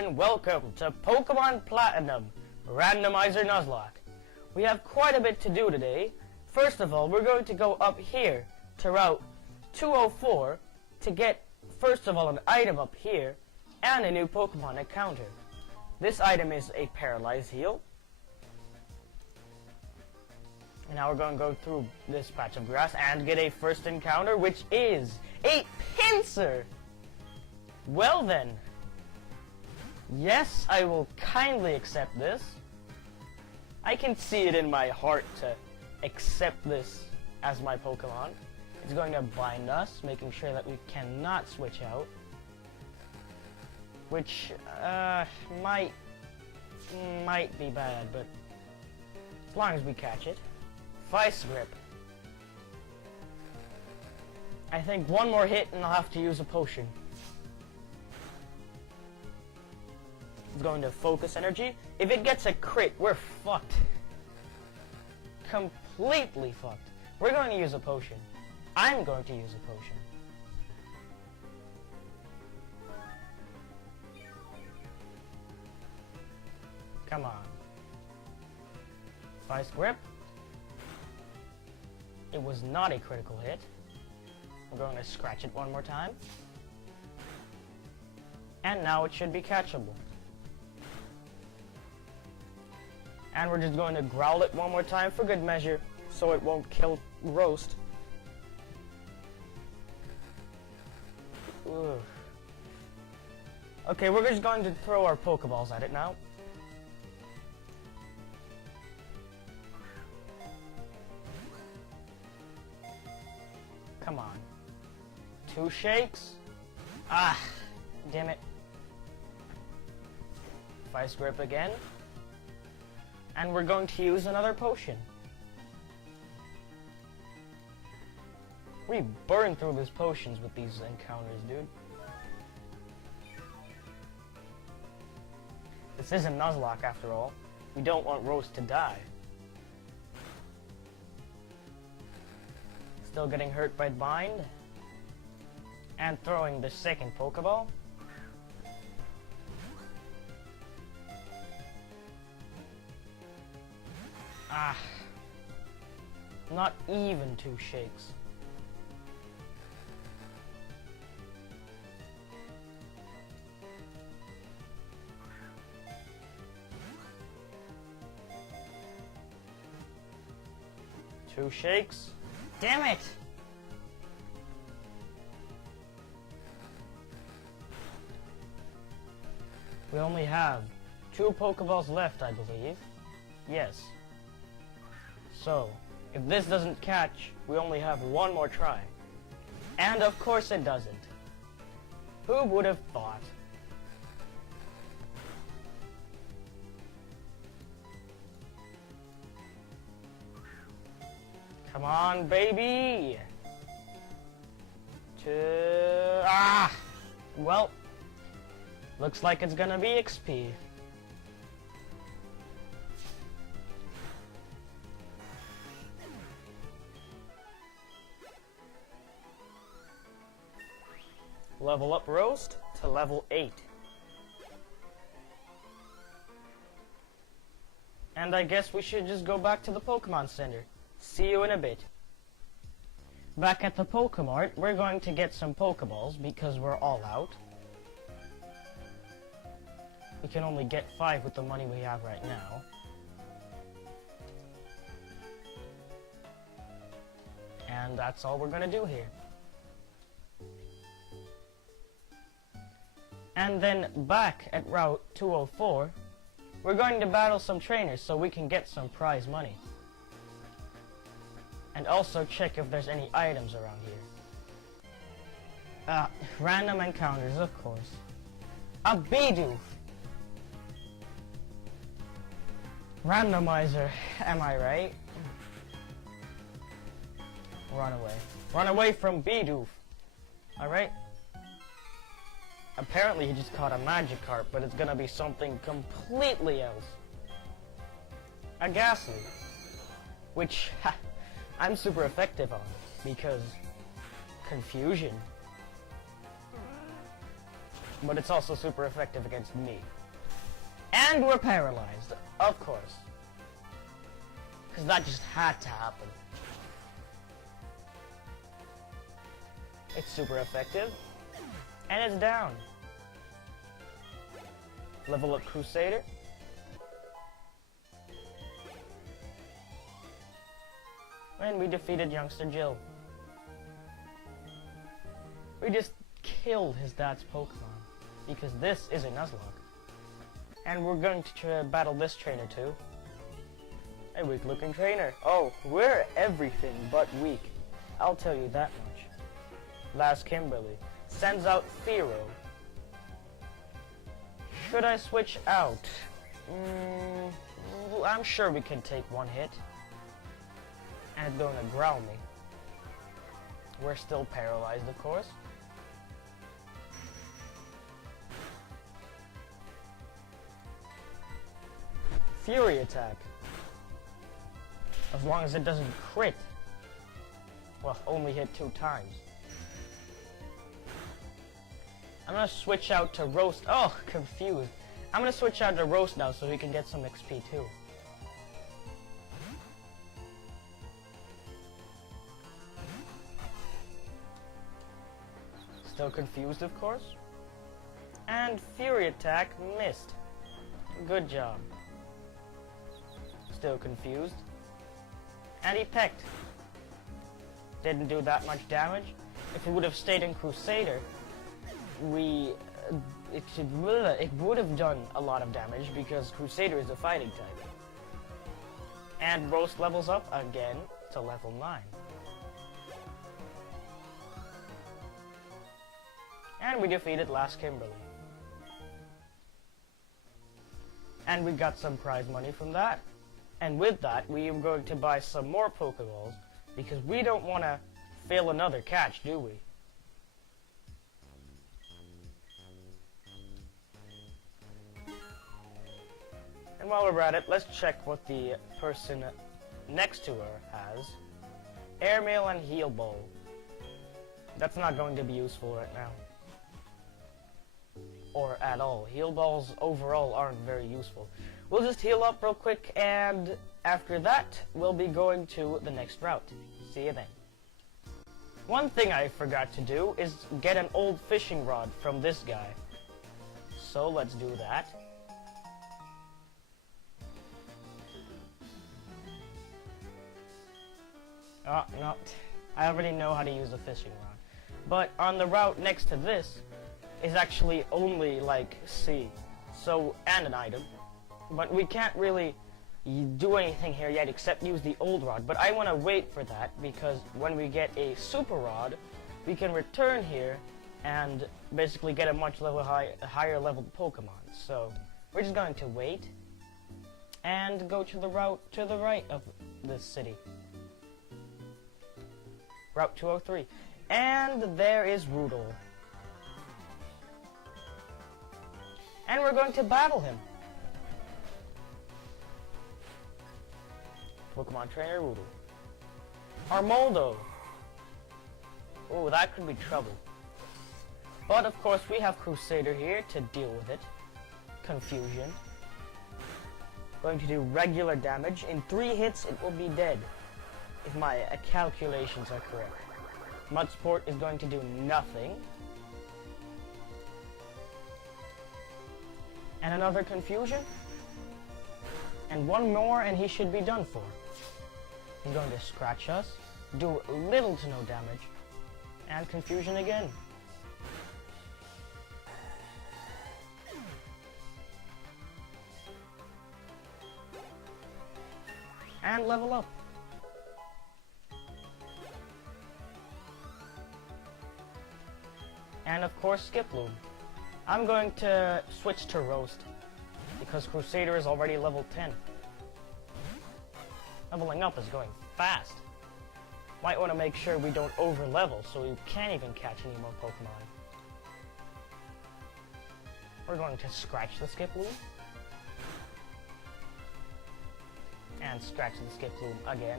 everyone, welcome to Pokemon Platinum Randomizer Nuzlocke. We have quite a bit to do today. First of all, we're going to go up here to Route 204 to get, first of all, an item up here and a new Pokemon encounter. This item is a Paralyzed Heal. And now we're going to go through this patch of grass and get a first encounter, which is a Pinsir! Well then, yes, I will kindly accept this. I can see it in my heart to accept this as my Pokemon. It's going to bind us, making sure that we cannot switch out. Which, might be bad, but as long as we catch it. Vice Grip. I think one more hit and I'll have to use a potion. It's going to Focus Energy. If it gets a crit, we're fucked. Completely fucked. We're going to use a potion. I'm going to use a potion. Come on. Vice Grip. It was not a critical hit. We're going to scratch it one more time. And now it should be catchable. And we're just going to growl it one more time for good measure, so it won't kill Roast. Ugh. Okay, we're just going to throw our Pokeballs at it now. Come on. 2 shakes. Ah, damn it. Vice Grip again. And we're going to use another potion. We burn through these potions with these encounters, dude. This isn't Nuzlocke after all. We don't want Roast to die. Still getting hurt by Bind. And throwing the second Pokeball. Ah. Not even 2 shakes. Two shakes. Damn it! We only have 2 Pokeballs left, I believe. Yes. So, if this doesn't catch, we only have one more try. And of course it doesn't. Who would have thought? Come on, baby! Well, looks like it's gonna be XP. Level up Roast to level 8. And I guess we should just go back to the Pokemon Center. See you in a bit. Back at the Pokemart, we're going to get some Pokeballs because we're all out. We can only get 5 with the money we have right now. And that's all we're gonna do here. And then back at Route 204, we're going to battle some trainers so we can get some prize money. And also check if there's any items around here. Random encounters, of course. A Bidoof! Randomizer, am I right? Run away. Run away from Bidoof! Alright? Apparently he just caught a Magikarp, but it's gonna be something completely else. A Ghastly. Which, I'm super effective on, because confusion. but it's also super effective against me. And we're paralyzed, of course. Because that just had to happen. It's super effective. And it's down. Level up Crusader. And we defeated Youngster Jill. We just killed his dad's Pokemon. Because this is a Nuzlocke. And we're going to battle this trainer too. A weak looking trainer. Oh, we're everything but weak. I'll tell you that much. Last Kimberly sends out Firo. Should I switch out? I'm sure we can take one hit. And it's going to growl me. We're still paralyzed, of course. Fury attack. As long as it doesn't crit. Well, only hit 2 times. I'm gonna switch out to Roast. Oh, confused. I'm gonna switch out to Roast now so he can get some XP too. Still confused, of course. And Fury attack missed. Good job. Still confused. And he pecked. Didn't do that much damage. If he would have stayed in Crusader, it would have done a lot of damage because Crusader is a fighting type. And Roast levels up again to level 9. And we defeated Last Kimberly. And we got some prize money from that. And with that, we are going to buy some more Pokeballs because we don't want to fail another catch, do we? And while we're at it, let's check what the person next to her has. Airmail and Heal Ball. That's not going to be useful right now. Or at all. Heal Balls overall aren't very useful. We'll just heal up real quick, and after that, we'll be going to the next route. See you then. One thing I forgot to do is get an old fishing rod from this guy. So let's do that. Oh, no. I already know how to use a fishing rod. But on the route next to this is actually only, like, sea. So, and an item. But we can't really do anything here yet except use the old rod. But I want to wait for that because when we get a super rod, we can return here and basically get a much higher level Pokemon. So we're just going to wait and go to the route to the right of this city. Route 203. And there is Rudol. And we're going to battle him. Pokemon Trainer Rudol. Armoldo. Oh, that could be trouble. But of course we have Crusader here to deal with it. Confusion. Going to do regular damage. In 3 hits it will be dead. If my calculations are correct. Mudsport is going to do nothing. And another Confusion. And one more and he should be done for. He's going to scratch us, do little to no damage, and Confusion again. And level up. And of course Skiploom. I'm going to switch to Roast because Crusader is already level 10. Leveling up is going fast. Might want to make sure we don't over level so we can't even catch any more Pokemon. We're going to scratch the Skiploom. And scratch the Skiploom again.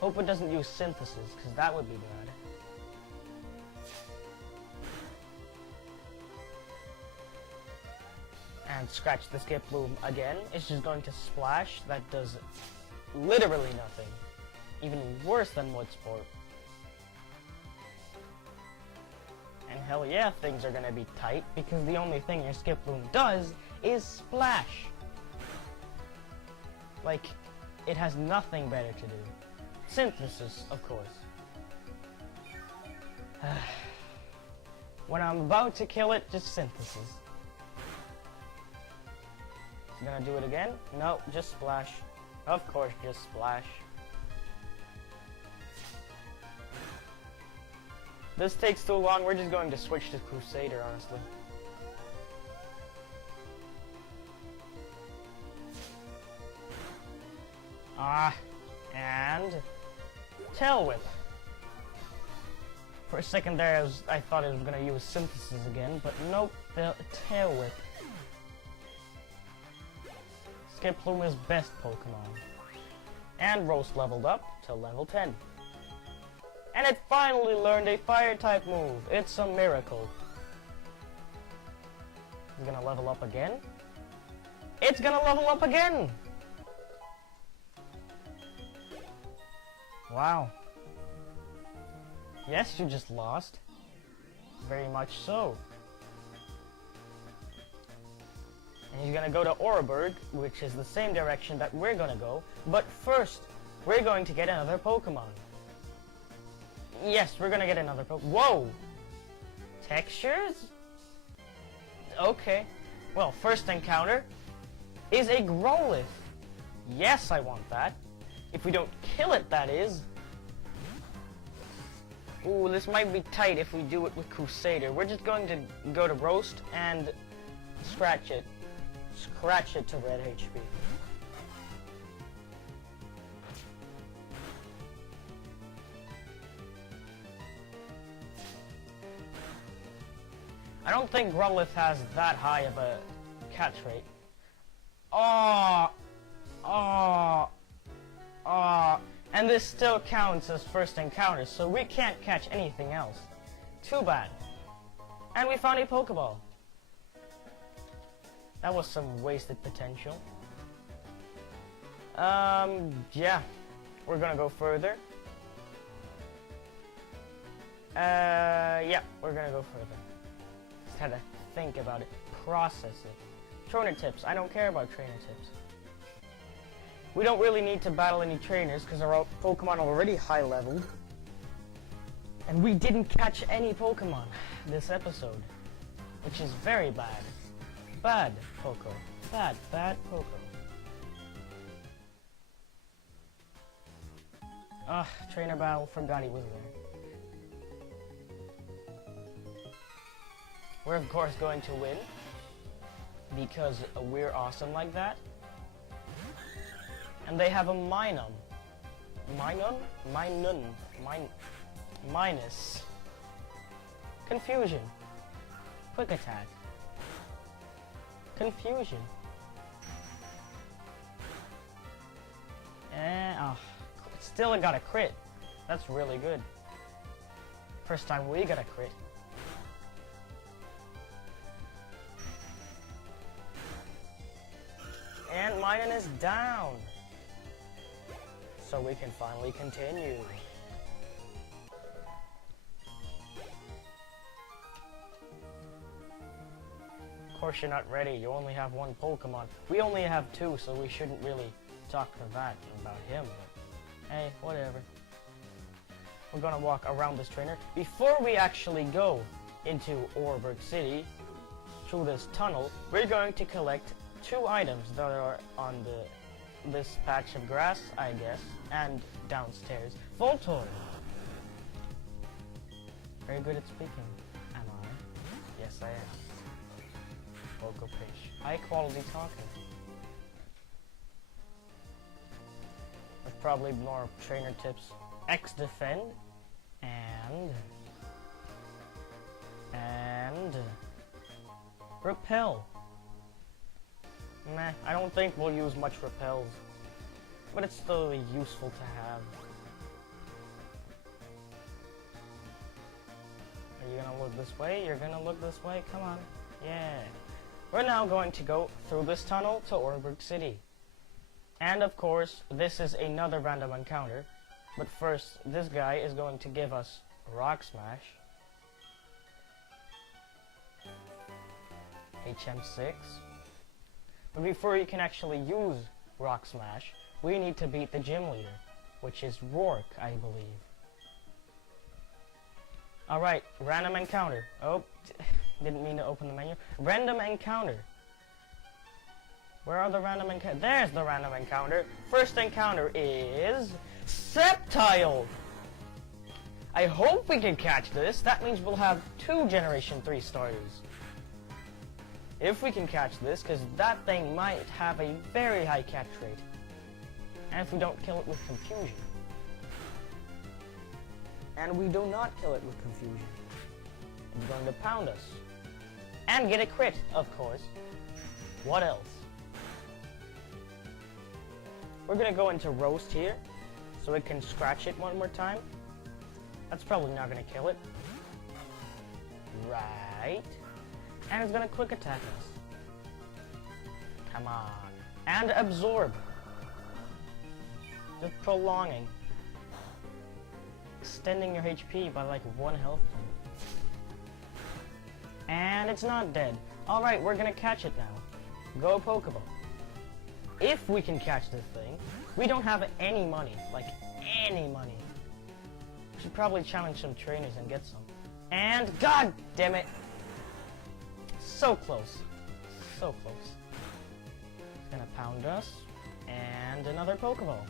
Hope it doesn't use Synthesis because that would be bad. and scratch the Skip Bloom again. It's just going to splash. That does literally nothing. Even worse than Wood Sport. And hell yeah, things are gonna be tight, because the only thing your Skip Bloom does is splash. Like, it has nothing better to do. Synthesis, of course. When I'm about to kill it, just synthesis. It's gonna do it again? No, just splash. Of course, just splash. This takes too long, we're just going to switch to Crusader, honestly. And Tail Whip. For a second there, I thought it was going to use Synthesis again, but nope, Tail Whip. Skip Bloom is best Pokemon. And Roast leveled up to level 10. And it finally learned a Fire-type move. It's a miracle. It's gonna level up again. It's gonna level up again! Wow. Yes, you just lost. Very much so. And he's gonna go to Oreburg, which is the same direction that we're gonna go. But first, we're going to get another Pokemon. Yes, we're gonna get another Pokemon. Whoa! Textures? Okay. Well, first encounter is a Growlithe. Yes, I want that. If we don't kill it, that is. Ooh, this might be tight if we do it with Crusader. We're just going to go to Roast and scratch it. Scratch it to red HP. I don't think Growlithe has that high of a catch rate. And this still counts as first encounter, so we can't catch anything else. Too bad. And we found a Pokeball. That was some wasted potential. Yeah. We're gonna go further. Yeah, we're gonna go further. Just had to think about it, process it. Trainer tips. I don't care about trainer tips. We don't really need to battle any trainers because our Pokemon are already high leveled. And we didn't catch any Pokemon this episode, which is very bad. Bad, Poco. Bad Poco. Ugh, trainer battle, forgot he was there. We're of course going to win, because we're awesome like that. And they have a Minun. Minus. Confusion. Quick attack. Confusion. Still got a crit. That's really good. First time we got a crit. And Minun is down. So we can finally continue. Of course you're not ready. You only have one Pokemon. We only have two, so we shouldn't really talk to that about him. But hey, whatever. We're gonna walk around this trainer. Before we actually go into Oreburg City, through this tunnel, we're going to collect two items that are on this patch of grass, I guess, and downstairs. Voltorb. Very good at speaking. Am I? Yes, I am. Vocal pitch. High quality talking. There's probably more trainer tips. X defend and repel. Nah, I don't think we'll use much repels, but it's still useful to have. Are you gonna look this way? You're gonna look this way? Come on. Yeah. We're now going to go through this tunnel to Oreburg City. And of course, this is another random encounter. But first, this guy is going to give us Rock Smash. HM6. But before you can actually use Rock Smash, we need to beat the gym leader, which is Rourke, I believe. Alright, random encounter. Oh, didn't mean to open the menu. Random encounter. Where are the random encounters? There's the random encounter. First encounter is Sceptile. I hope we can catch this. That means we'll have 2 Generation 3 starters. If we can catch this, because that thing might have a very high catch rate. And if we don't kill it with confusion. And we do not kill it with confusion. It's going to pound us. And get a crit, of course. What else? We're going to go into Roast here, so it can scratch it one more time. That's probably not going to kill it. Right. And it's going to quick attack us. Come on. And Absorb. Just prolonging. Extending your HP by like 1 health point. And it's not dead. Alright, we're gonna catch it now. Go Pokeball. If we can catch this thing, we don't have any money. Like, any money. We should probably challenge some trainers and get some. And, god damn it! So close. So close. It's gonna pound us. And another Pokeball.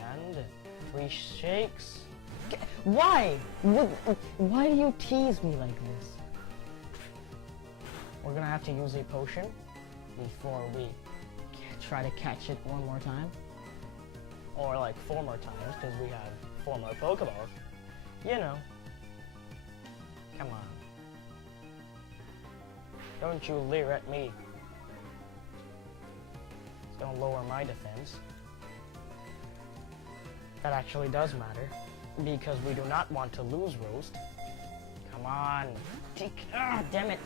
And 3 shakes. Why? Why do you tease me like this? We're gonna have to use a potion before we try to catch it one more time. Or like 4 more times, because we have 4 more Pokeballs. You know. Come on. Don't you leer at me. It's gonna lower my defense. That actually does matter, because we do not want to lose Roast. Come on. Ah, damn it.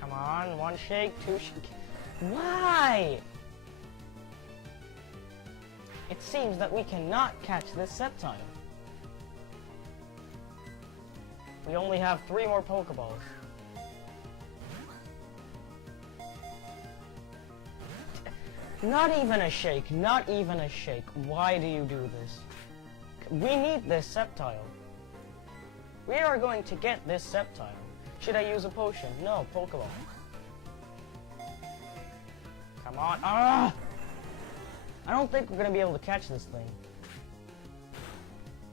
Come on, 1 shake, 2 shake. Why? It seems that we cannot catch this Sceptile. We only have 3 more Pokeballs. Not even a shake, not even a shake. Why do you do this? We need this Sceptile. We are going to get this Sceptile. Should I use a potion? No, Pokeball. Come on. Ah! I don't think we're going to be able to catch this thing.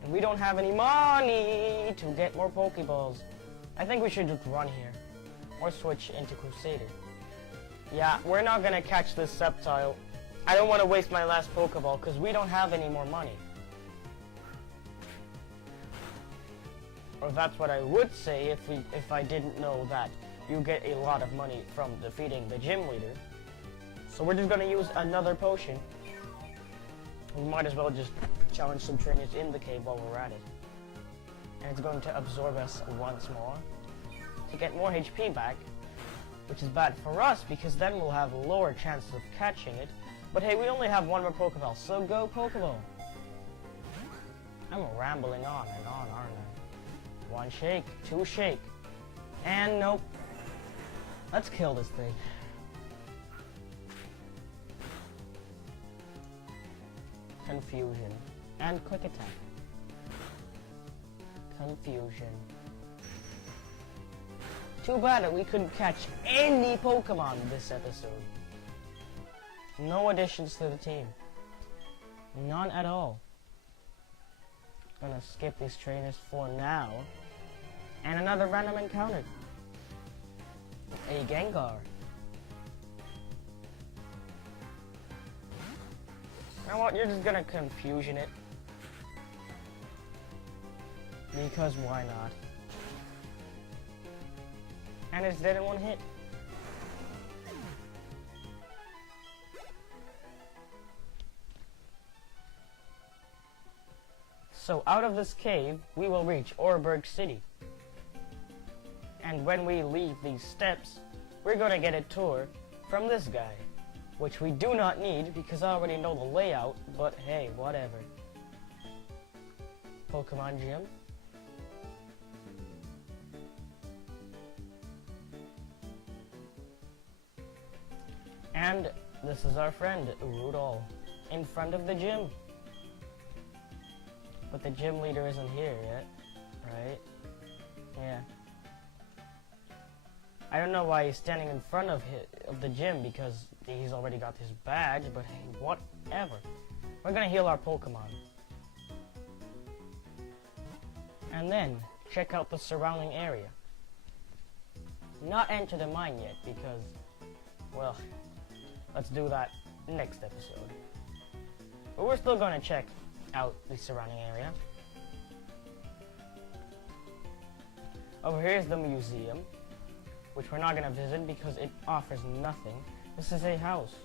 And we don't have any money to get more Pokeballs. I think we should just run here. Or switch into Crusader. Yeah, we're not going to catch this Sceptile. I don't want to waste my last Pokeball because we don't have any more money. Or that's what I would say if I didn't know that you get a lot of money from defeating the gym leader. So we're just going to use another potion. We might as well just challenge some trainers in the cave while we're at it. And it's going to absorb us once more to get more HP back, which is bad for us because then we'll have a lower chance of catching it. But hey, we only have 1 more Pokeball, so go Pokeball. I'm rambling on and on, aren't I? 1 shake, 2 shake, and nope. Let's kill this thing. Confusion and quick attack. Confusion. Too bad that we couldn't catch any Pokemon this episode. No additions to the team. None at all. Gonna skip these trainers for now. And another random encounter. A Gengar. You know what? You're just gonna confusion it. Because why not? And it's dead in one hit. So out of this cave, we will reach Oreburg City. And when we leave these steps, we're gonna get a tour from this guy. Which we do not need because I already know the layout, but hey, whatever. Pokemon Gym. And this is our friend, Rudolph, in front of the gym. But the gym leader isn't here yet, right? Yeah. I don't know why he's standing in front of the gym because he's already got his badge, but hey, whatever. We're gonna heal our Pokemon. And then, check out the surrounding area. Not enter the mine yet because, well, let's do that next episode. But we're still gonna check out the surrounding area. Over here is the museum, which we're not gonna visit because it offers nothing. This is a house.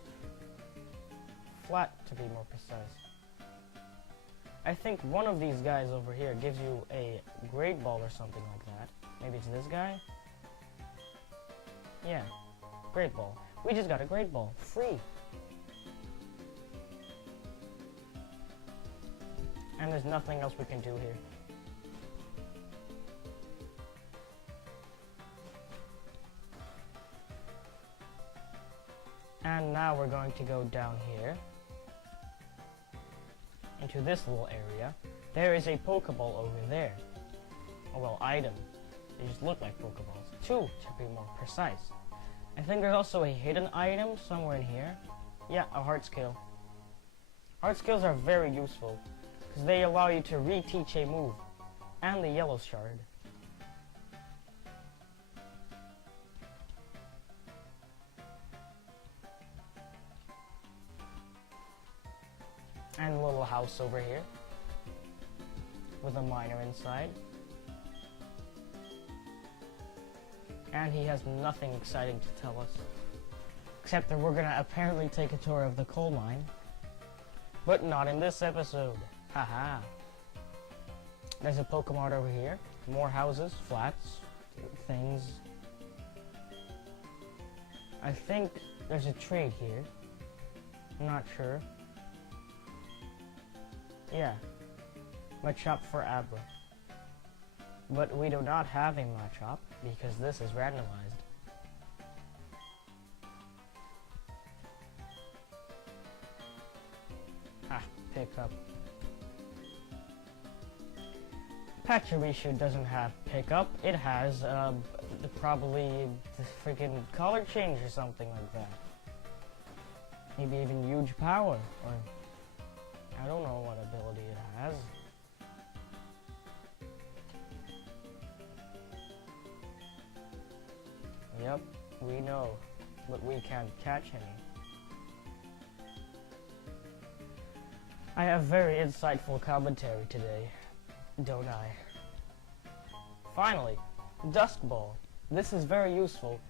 Flat, to be more precise. I think one of these guys over here gives you a Great Ball or something like that. Maybe it's this guy? Yeah, Great Ball. We just got a Great Ball. Free. And there's nothing else we can do here. And now we're going to go down here into this little area. There is a Pokeball over there. Oh well, item. They just look like Pokeballs. 2 to be more precise. I think there's also a hidden item somewhere in here. Yeah, a Heart Skill. Heart Skills are very useful because they allow you to reteach a move. And the Yellow Shard. And a little house over here with a miner inside. And he has nothing exciting to tell us, except that we're gonna apparently take a tour of the coal mine, but not in this episode. Haha. There's a Pokemon over here, more houses, flats, things. I think there's a trade here. I'm not sure. Yeah, Machop for Abra. But we do not have a Machop because this is randomized. Ah, pick up. Pachirisu doesn't have pickup. It has probably the freaking color change or something like that. Maybe even huge power, or I don't know what ability it has. Yep, we know, but we can't catch any. I have very insightful commentary today, don't I? Finally, Dusk Ball. This is very useful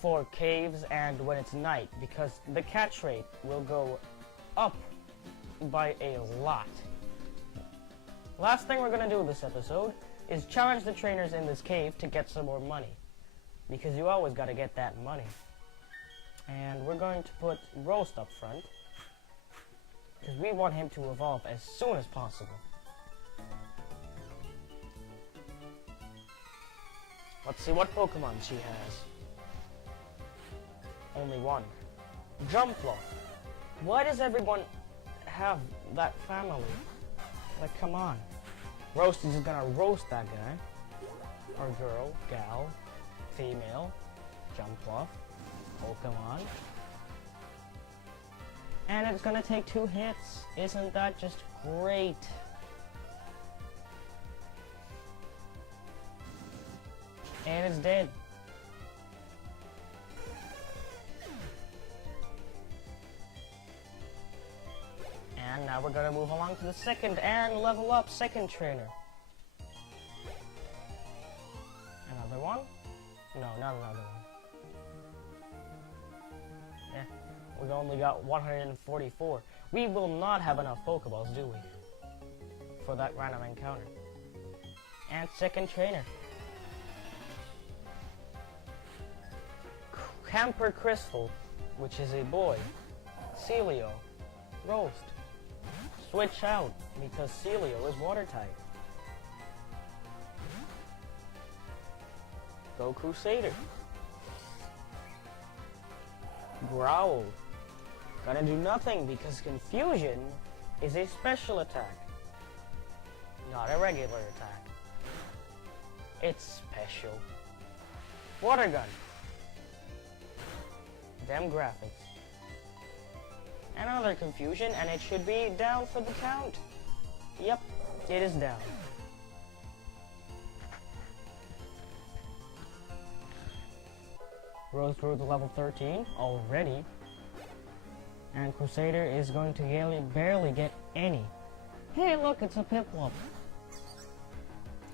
for caves and when it's night because the catch rate will go up by a lot. Last thing we're gonna do this episode is challenge the trainers in this cave to get some more money. Because you always gotta get that money. And we're going to put Roast up front. Because we want him to evolve as soon as possible. Let's see what Pokemon she has. Only one. Jumpluff. Why does everyone have that family? Like, come on. Roast is just gonna roast that guy. Or girl, gal, female, Jumpluff, Pokemon. And it's gonna take 2 hits. Isn't that just great? And it's dead. And now we're gonna move along to the second and level up second trainer. one? No, not another one. Yeah, we've only got 144. We will not have enough Pokeballs, do we? For that random encounter. And second trainer. Camper Crystal, which is a boy. Celio. Roast. Switch out, because Celio is water type. Go Crusader. Growl. Gonna do nothing because Confusion is a special attack. Not a regular attack. It's special. Water Gun. Them graphics. Another Confusion, and it should be down for the count. Yep, it is down. Rose through to level 13 already. And Crusader is going to barely get any. Hey, look, it's a Piplup.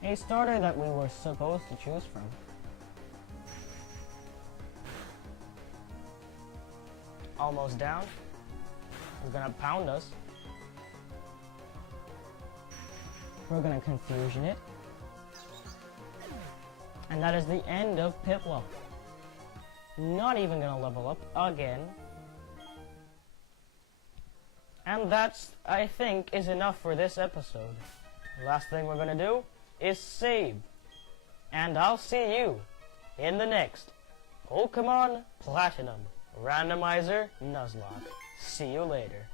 A starter that we were supposed to choose from. Almost down. He's gonna pound us. We're gonna Confusion it. And that is the end of Piplup. Not even gonna level up again. And that's, I think, is enough for this episode. The last thing we're gonna do is save. And I'll see you in the next Pokemon Platinum Randomizer Nuzlocke. See you later.